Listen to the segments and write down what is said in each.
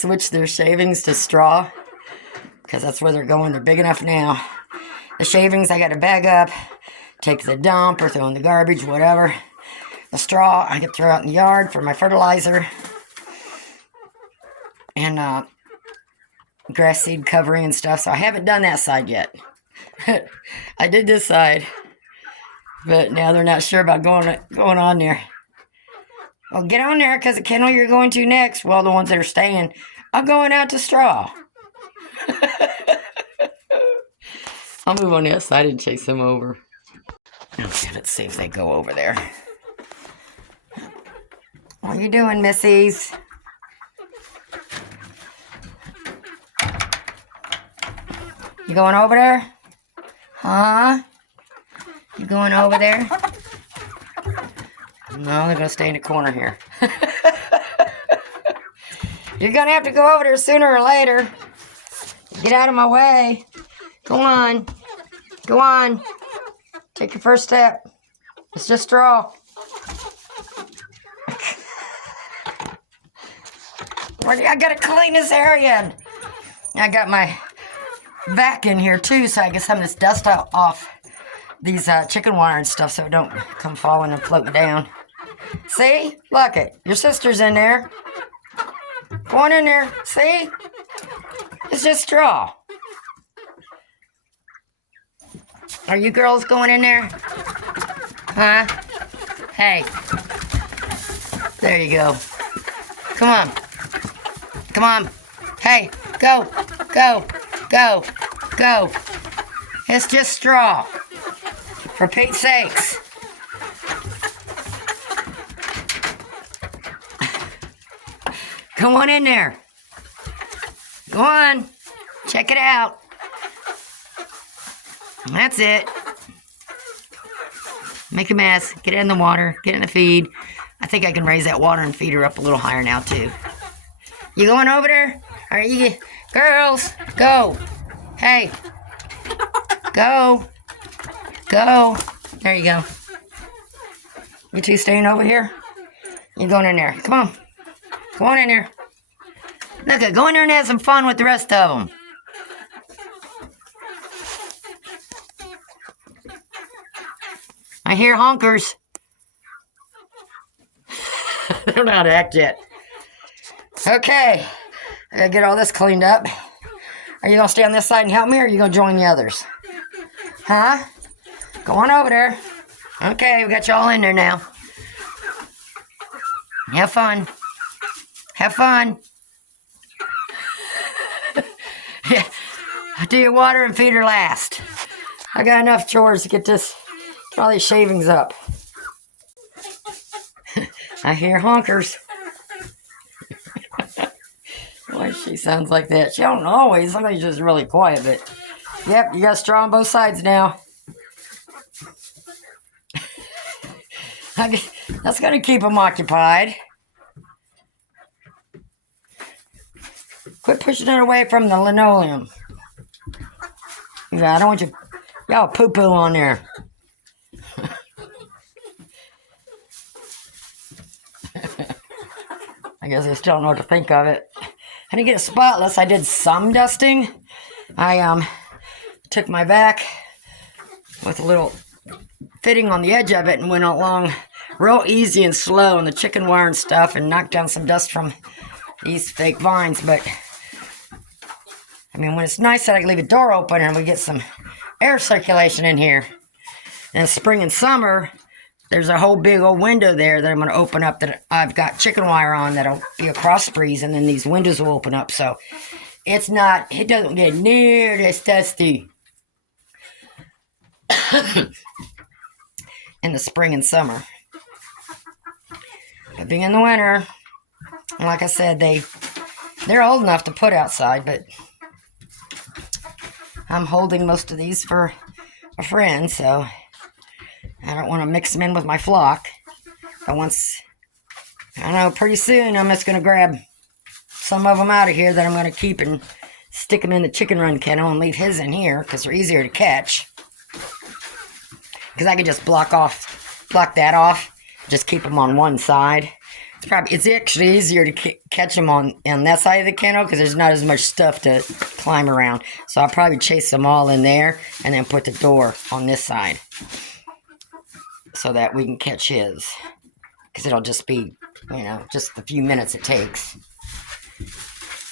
switch their shavings to straw because that's where they're going. They're big enough now. The shavings I got to bag up, take to the dump or throw in the garbage, whatever. The straw I can throw out in the yard for my fertilizer. And grass seed covering and stuff. So I haven't done that side yet. I did this side, but now they're not sure about going on there. Well, get on there because the kennel you're going to next, well, the ones that are staying, I'm going out to straw. I'll move on that side and chase them over. Okay, let's see if they go over there. What are you doing, missies? You going over there? Huh? You going over there? No, they're going to stay in the corner here. You're going to have to go over there sooner or later. Get out of my way. Go on. Go on. Take your first step. It's just straw. I got to clean this area. I got my vac in here too, so I get some of this dust off these chicken wire and stuff so it don't come falling and floating down. See? Look it. Your sister's in there. Go on in there. See? It's just straw. Are you girls going in there? Huh? Hey. There you go. Come on. Come on. Hey, go. Go. Go. Go. It's just straw. For Pete's sakes. Come on in there. Go on. Check it out. That's it. Make a mess. Get it in the water. Get it in the feed. I think I can raise that water and feed her up a little higher now, too. You going over there? Are you... Girls, go. Hey. Go. Go. There you go. You two staying over here? You going in there. Come on. Go on in there. Look, go in there and have some fun with the rest of them. I hear honkers. They don't know how to act yet. Okay. I gotta get all this cleaned up. Are you gonna stay on this side and help me, or are you gonna join the others? Huh? Go on over there. Okay, we got you all in there now. Have fun. Have fun. Yeah. Do your water and feed her last. I got enough chores to get all these shavings up. I hear honkers. Why she sounds like that? She don't always. Somebody's just really quiet, but yep, you got straw on both sides now. That's going to keep them occupied. Quit pushing it away from the linoleum. Yeah, I don't want y'all poo-poo on there. I guess I still don't know what to think of it. I didn't get it spotless. I did some dusting. I took my vac with a little fitting on the edge of it and went along real easy and slow on the chicken wire and stuff and knocked down some dust from these fake vines. But I mean, when it's nice that I can leave a door open and we get some air circulation in here. In spring and summer, there's a whole big old window there that I'm going to open up that I've got chicken wire on that'll be a cross breeze, and then these windows will open up. So it doesn't get near this dusty in the spring and summer. But being in the winter, like I said, they're old enough to put outside, but I'm holding most of these for a friend, so I don't want to mix them in with my flock. But I don't know, pretty soon I'm just going to grab some of them out of here that I'm going to keep and stick them in the chicken run kennel and leave his in here because they're easier to catch. Because I can just block that off, just keep them on one side. It's actually easier to catch them on that side of the kennel because there's not as much stuff to climb around. So I'll probably chase them all in there and then put the door on this side so that we can catch his, because it'll just be, just the few minutes it takes.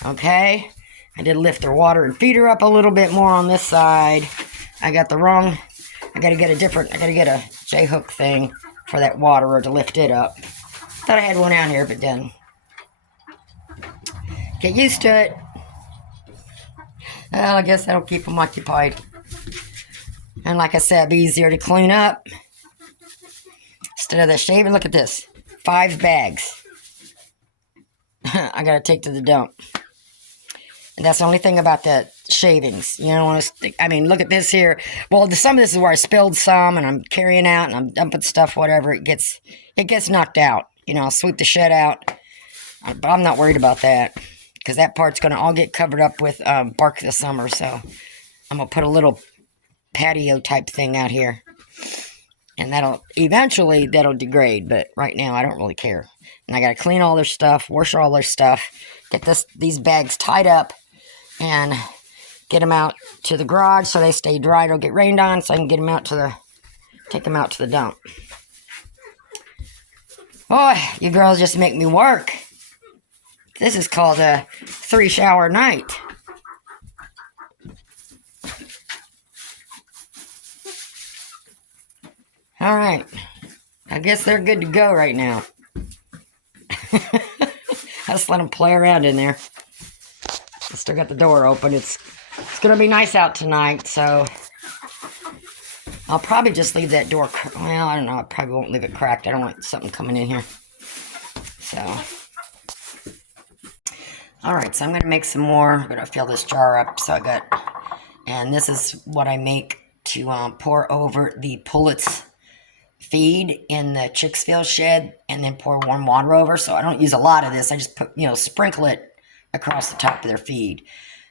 Okay, I did lift their water and feed her up a little bit more on this side. I got I gotta get a J-hook thing for that waterer to lift it up. Thought I had one out here, but then get used to it. Well, I guess that'll keep them occupied. And like I said, it'd be easier to clean up. Instead of the shaving, look at this. 5 bags. I gotta take to the dump. And that's the only thing about the shavings. You don't want to stick, look at this here. Well, some of this is where I spilled some and I'm carrying out and I'm dumping stuff, whatever. It gets knocked out. I'll sweep the shed out. But I'm not worried about that, because that part's going to all get covered up with bark this summer. So I'm going to put a little patio type thing out here. And eventually that'll degrade. But right now I don't really care. And I got to clean all their stuff, wash all their stuff, get these bags tied up, and get them out to the garage so they stay dry. It'll get rained on, so I can get them take them out to the dump. Boy, you girls just make me work. This is called a 3-shower night. All right. I guess they're good to go right now. I just let them play around in there. I still got the door open. It's going to be nice out tonight, so I'll probably just leave that door. Well, I don't know. I probably won't leave it cracked. I don't want something coming in here. So, all right. So I'm going to make some more. I'm going to fill this jar up. And this is what I make to pour over the pullets feed in the Chicksville Shed, and then pour warm water over. So I don't use a lot of this. I just sprinkle it across the top of their feed.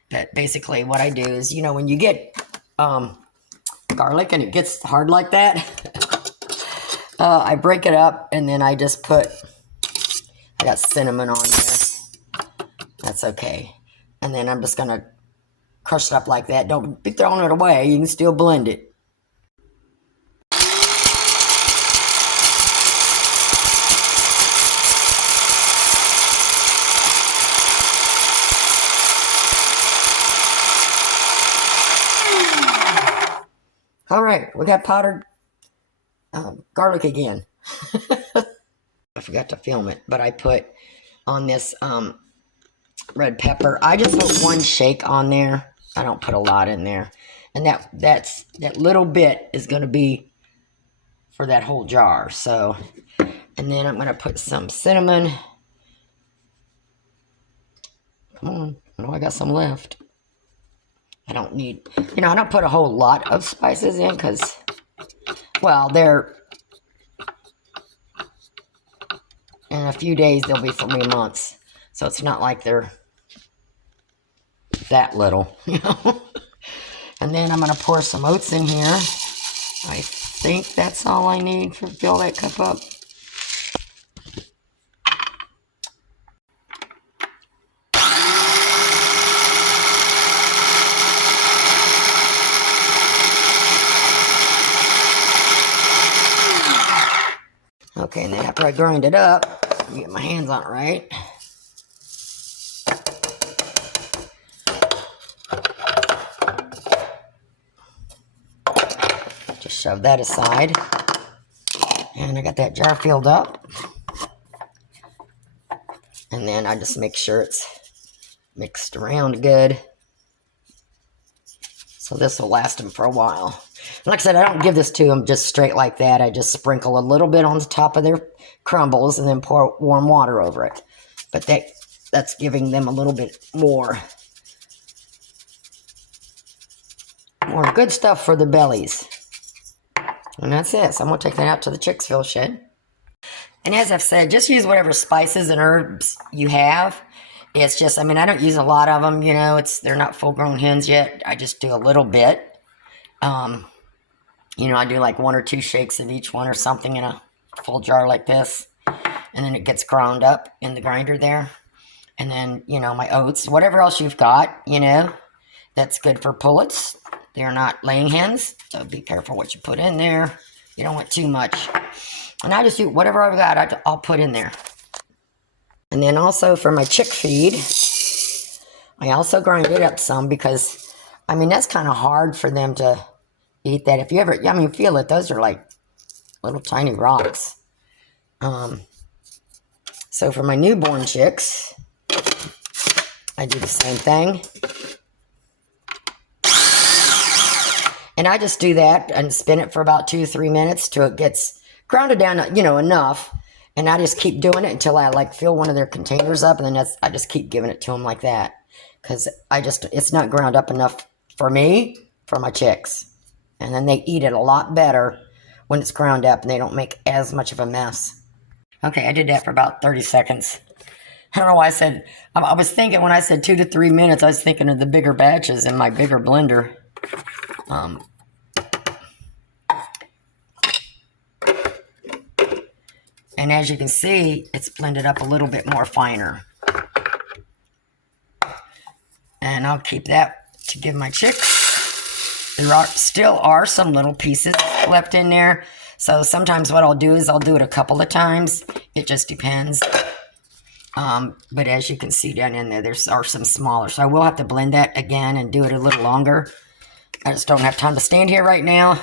But basically what I do is, when you get garlic and it gets hard like that, I break it up, and then I just I got cinnamon on there. That's okay. And then I'm just going to crush it up like that. Don't be throwing it away. You can still blend it. All right, we got powdered garlic again. I forgot to film it, but I put on this red pepper. I just put 1 shake on there. I don't put a lot in there. And that little bit is going to be for that whole jar. So, and then I'm going to put some cinnamon. Come on, I know I got some left. I don't need, I don't put a whole lot of spices in because, well, in a few days, they'll be for me months. So it's not like they're that little, And then I'm going to pour some oats in here. I think that's all I need to fill that cup up. Okay, and then after I grind it up, get my hands on it right. Just shove that aside. And I got that jar filled up. And then I just make sure it's mixed around good. So this will last them for a while. Like I said, I don't give this to them just straight like that. I just sprinkle a little bit on the top of their crumbles and then pour warm water over it. But that's giving them a little bit more good stuff for the bellies. And that's it. So I'm going to take that out to the Chicksville Shed. And as I've said, just use whatever spices and herbs you have. It's just, I don't use a lot of them, they're not full-grown hens yet. I just do a little bit. I do like 1 or 2 shakes of each one or something in a full jar like this. and then it gets ground up in the grinder there. And then, you know, my oats, whatever else you've got, you know, that's good for pullets. They're not laying hens, so be careful what you put in there. You don't want too much. And I just do whatever I've got, I'll put in there. And then also for my chick feed, I also grind it up some because, I mean, that's kind of hard for them to eat that. If you ever, I mean, feel it, those are like little tiny rocks. So for my newborn chicks, I do the same thing. And I just do that and spin it for about 2-3 minutes till it gets grounded down, you know, enough. And I just keep doing it until I like fill one of their containers up, and then I just keep giving it to them like that. Because it's not ground up enough for me, for my chicks. And then they eat it a lot better when it's ground up and they don't make as much of a mess. Okay, I did that for about 30 seconds. I don't know why I said, I was thinking when I said 2 to 3 minutes, I was thinking of the bigger batches in my bigger blender. And as you can see, it's blended up a little bit more finer. And I'll keep that to give my chicks. There still are some little pieces left in there. So sometimes what I'll do is I'll do it a couple of times. It just depends. But as you can see down in there, are some smaller. So I will have to blend that again and do it a little longer. I just don't have time to stand here right now.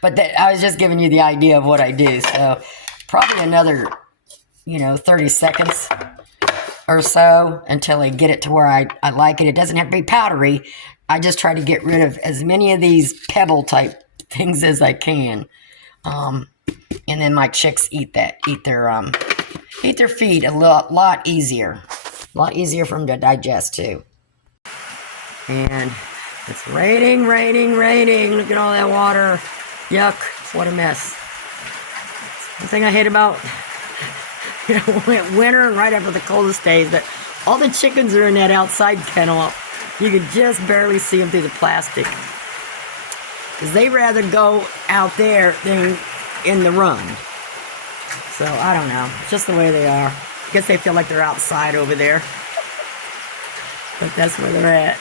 But I was just giving you the idea of what I do. So probably another, you know, 30 seconds or so until I get it to where I like it. It doesn't have to be powdery. I just try to get rid of as many of these pebble type things as I can. And then my chicks eat their feed a lot easier. A lot easier for them to digest too. And it's raining. Look at all that water. Yuck, what a mess. The thing I hate about winter and right after the coldest days, that all the chickens are in that outside kennel. You could just barely see them through the plastic. Because they rather go out there than in the run. So, I don't know. It's just the way they are. I guess they feel like they're outside over there. But that's where they're at.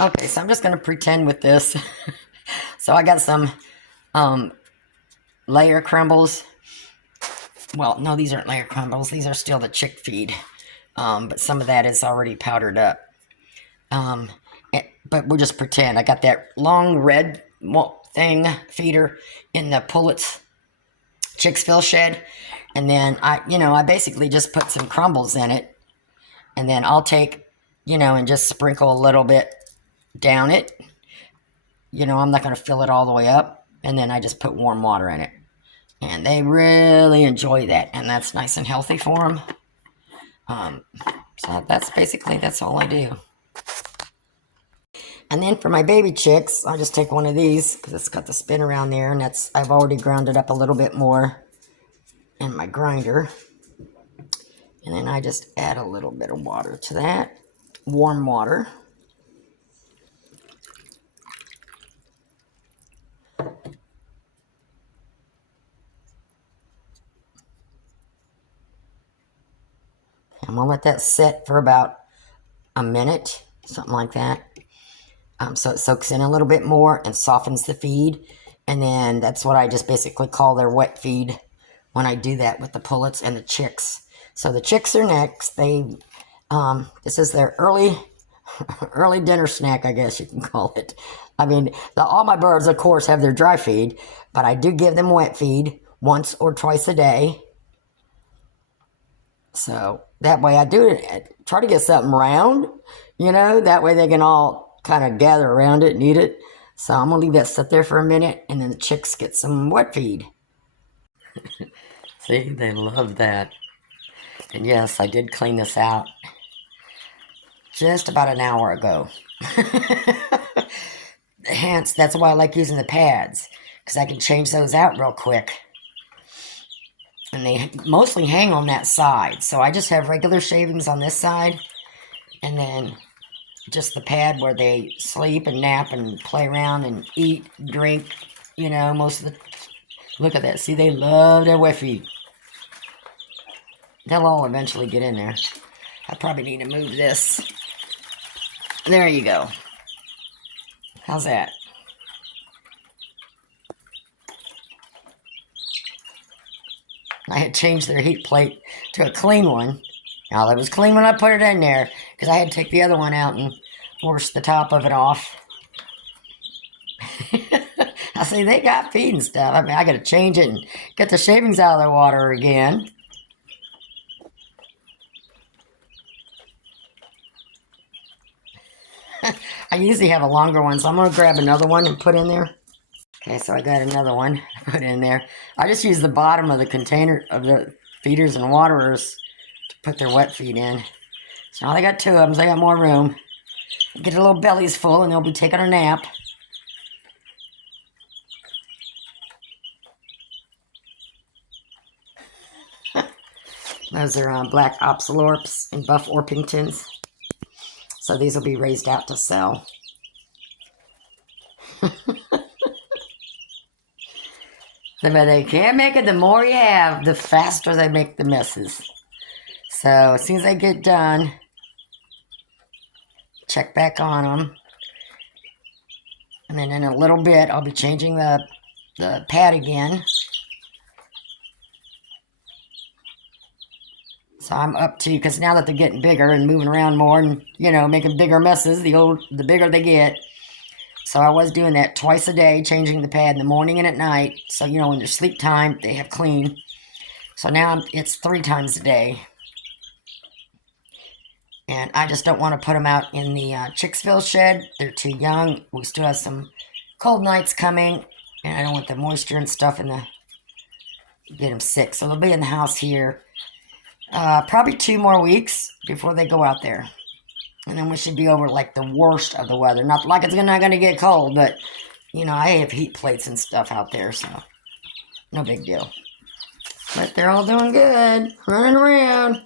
Okay, so I'm just going to pretend with this. So I got some layer crumbles. Well, no, these aren't layer crumbles. These are still the chick feed. But some of that is already powdered up. But we'll just pretend. I got that long red feeder in the pullets Chicksville Shed. And then I basically just put some crumbles in it. And then I'll take, and just sprinkle a little bit down it. I'm not going to fill it all the way up. And then I just put warm water in it. And they really enjoy that. And that's nice and healthy for them. So that's all I do. And then for my baby chicks, I'll just take one of these because it's got the spin around there. And I've already ground it up a little bit more in my grinder. And then I just add a little bit of water to that. Warm water. I'm going to let that sit for about a minute, something like that. So it soaks in a little bit more and softens the feed. And then that's what I just basically call their wet feed when I do that with the pullets and the chicks. So the chicks are next. This is their early dinner snack, I guess you can call it. I mean, all my birds, of course, have their dry feed, but I do give them wet feed once or twice a day. So that way I do it, try to get something round, that way they can all kind of gather around it and eat it. So I'm going to leave that sit there for a minute, and then the chicks get some wet feed. See, they love that. And yes, I did clean this out just about an hour ago. Hence, that's why I like using the pads, because I can change those out real quick. And they mostly hang on that side. So I just have regular shavings on this side. And then just the pad where they sleep and nap and play around and eat, drink, You know, most of the... Look at that. See, they love their wet feed. They'll all eventually get in there. I probably need to move this. There you go. How's that? I had changed their heat plate to a clean one. Now, it was clean when I put it in there, because I had to take the other one out and force the top of it off. I see they got feed and stuff. I mean, I got to change it and get the shavings out of their water again. I usually have a longer one, so I'm going to grab another one and put in there. Okay, so I got another one to put in there. I just use the bottom of the container of the feeders and waterers to put their wet feed in. So now they got two of them, so they got more room. Get their little bellies full and they'll be taking a nap. Those are black Opsilorps and buff Orpingtons. So these will be raised out to sell. But they can't make it. The more you have, the faster they make the messes. So as soon as they get done, check back on them. And then in a little bit, I'll be changing the pad again. So I'm up to, because now that they're getting bigger and moving around more and, you know, making bigger messes, the bigger they get. So I was doing that twice a day, changing the pad in the morning and at night. So, you know, when their sleep time, they have clean. So now it's 3 times a day. And I just don't want to put them out in the Chicksville Shed. They're too young. We still have some cold nights coming. And I don't want the moisture and stuff in the... get them sick. So they'll be in the house here. Probably 2 more weeks before they go out there. And then we should be over, like, the worst of the weather. Not like it's not going to get cold, but, you know, I have heat plates and stuff out there, so no big deal. But they're all doing good, running around.